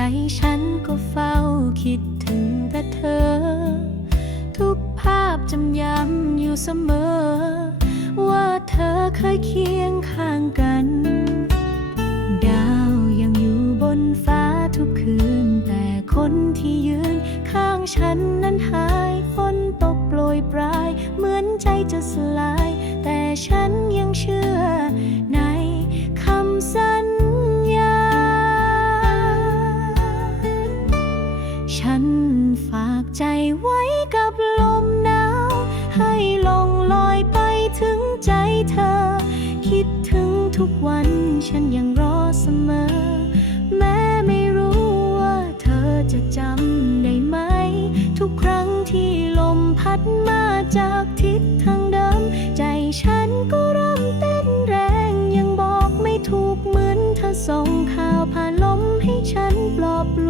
ใจฉันก็เฝ้าคิดถึงแต่เธอ ทุกภาพจำย้ำอยู่เสมอ ว่าเธอเคยเคียงข้างกัน ดาวยังอยู่บนฟ้าทุกคืน แต่คนที่ยืนข้างฉันนั้นหายฝนตกโปรยปลาย เหมือนใจจะสลาย แต่ฉันยังเชื่อ ฉันยังรอเสมอ แม้ไม่รู้ว่าเธอจะจำได้ไหม ทุกครั้งที่ลมพัดมาจากทิศทางเดิม ใจฉันก็เริ่มเต้นแรงยังบอกไม่ถูกเหมือนเธอส่งข่าวผ่านลมให้ฉันปลอบล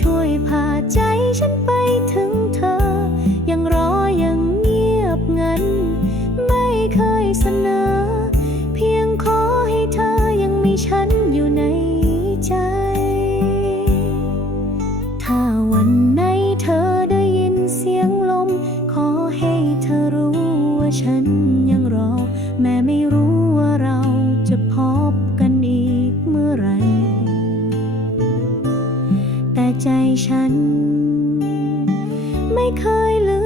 ช่วยพาใจฉันไปถึงเธอ ยังรอยังเงียบงัน ไม่เคยเสนอ เพียงขอให้เธอยังมีฉันอยู่ใน ใจฉัน ไม่เคยลืม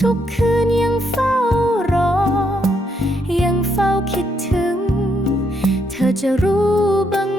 ทุกคืนยังเฝ้ารอ ยังเฝ้าคิดถึง เธอจะรู้บ้าง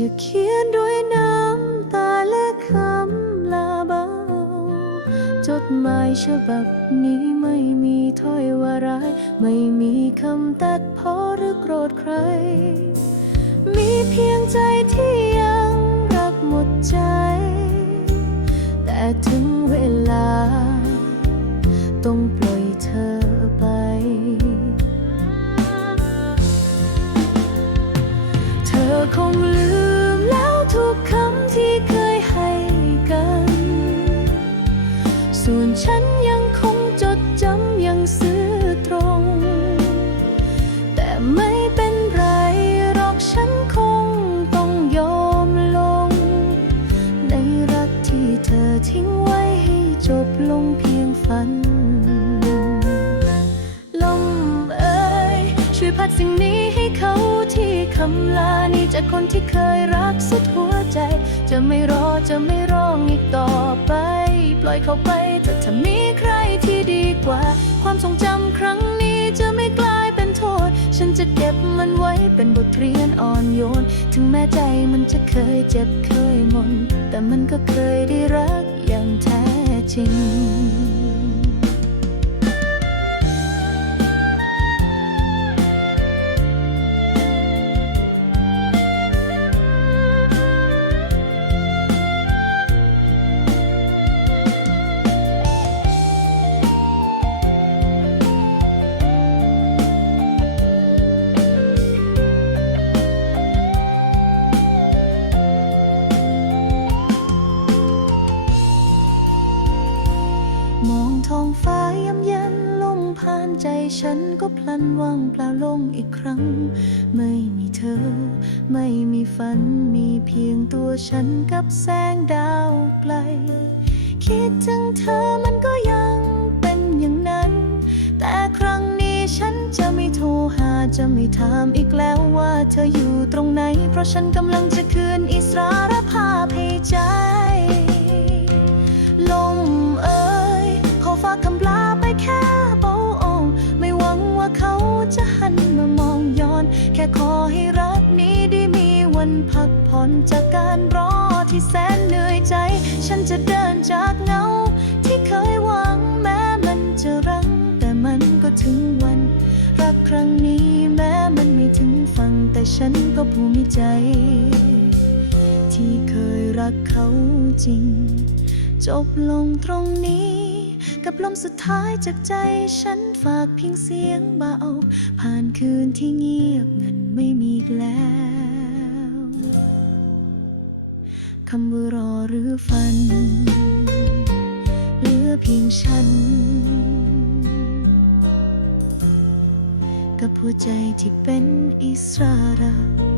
จะเขียนด้วยน้ำตาและคำลาเบา จดหมายฉบับนี้ไม่มีถ้อยวาร้าย ไม่มีคำตัดพ้อหรือโกรธใคร มีเพียงใจที่ยังรักหมดใจ แต่ถึงเวลา ต้องปล่อยเธอไปเธอคงลื ดสิ่งนี้ให้เขาที่คำลานี้จากคนที่เคยรักสุดหัวใจ จะไม่รอจะไม่ร้องอีกต่อไป ปล่อยเขาไปแต่ถ้ามีใครที่ดีกว่า ความทรงจำครั้งนี้จะไม่กลายเป็นโทษ ฉันจะเก็บมันไว้เป็นบทเรียนอ่อนโยน ถึงแม้ใจมันจะเคยเจ็บเคยมน แต่มันก็เคยได้รักอย่างแท้จริง มองท้องฟ้ายำเย็นลมผ่านใจฉันก็พลันว่างเปล่าลงอีกครั้ง ไม่มีเธอ ไม่มีฝันมีเพียงตัวฉันกับแสงดาวไกล คิดถึงเธอมันก็ยังเป็นอย่างนั้น แต่ครั้งนี้ฉันจะไม่โทรหาจะไม่ถามอีกแล้วว่าเธออยู่ตรงไหน เพราะฉันกำลังจะคืนอิสรภาพให้ใจ วันพักผ่อนจากการรอที่แสนเหนื่อยใจ ฉันจะเดินจากเงา ที่เคยหวังแม้มันจะรัง แต่มันก็ถึงวัน รักครั้งนี้แม้มันไม่ถึงฝั่งแต่ฉันก็ภูมิใจ ที่เคยรักเขาจริง จบลงตรงนี้ กับลมสุดท้ายจากใจฉันฝากเพียงเสียงเบาผ่านคืนที่เงียบงันไม่มีอีกแล้ว คำว่ารอหรือฝัน เหลือเพียงฉัน กับหัวใจที่เป็นอิสระ